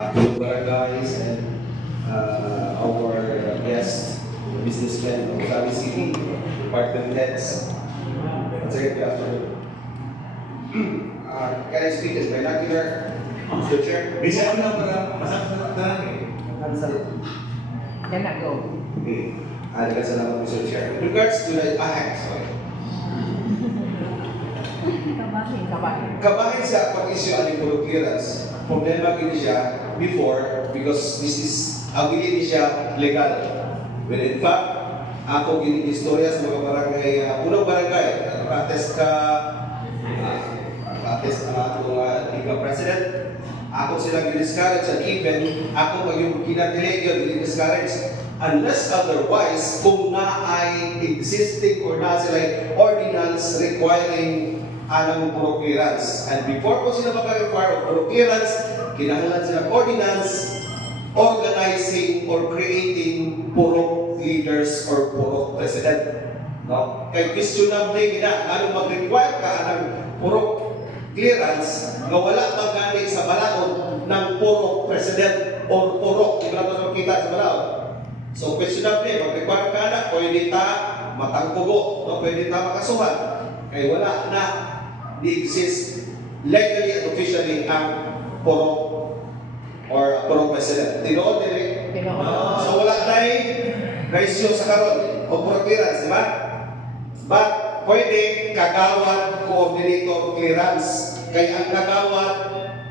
Good barangays and our guests, businessmen of Sabi City, department heads. Once again, good afternoon. Can I speak as binocular, Mr. Chair? Bisa ko na para masakit na Yan na, go. Okay. Salamat, Mr. Chair. In regards to the kabahin sa pag-issue ng clearance, problema gini siya before because this is gini siya legal. When in fact, ako gini istorya sa mga barangay, unang barangay, protest atong Liga President, ako silang discourage at even ako pag yung kinatilegyo discourage unless otherwise kung na ay existing or na sila ordinance requiring anong puro clearance. And before po sila maka-require of puro clearance, kinahanglan sila ordinance organizing or creating puro leaders or puro president. No? Kaya questionable gina, anong mag-require ka ng puro clearance na wala magani sa balaod ng puro president or puro, di ba naman kita sa balaod? So questionable, mag-require ka na, pwede ta matangkubo, no? Pwede ta makasuhan. Kaya wala na di-exist legally and officially ang puro or puro president. Tinood nila. So wala na ratio sa karon o puro clearance, di ba? But pwede kagawad coordinator clearance. Kaya ang kagawad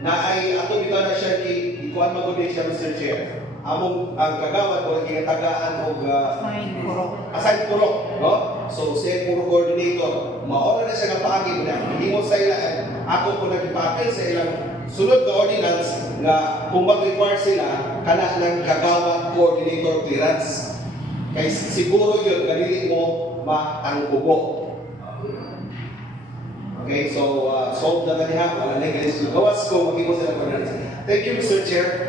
na ay ato bitaw na siya ikuan magudi siya, Mr. Chair. Among ang kagawad o kinatagaan og assign puro, no? So siya puro coordinator. Maora na siya nga paagi na. Hindi mo sa ilang ako po nagipapel sa ilang sunod na ordinance na kung mag-require sila kana ng kagawad coordinator clearance. Kaya siguro yun ganili mo matangkubo. Okay, so solve na kaniha. Wala na galis gawas ko mag-iwas sila coordinance. Thank you, Mr. Chair.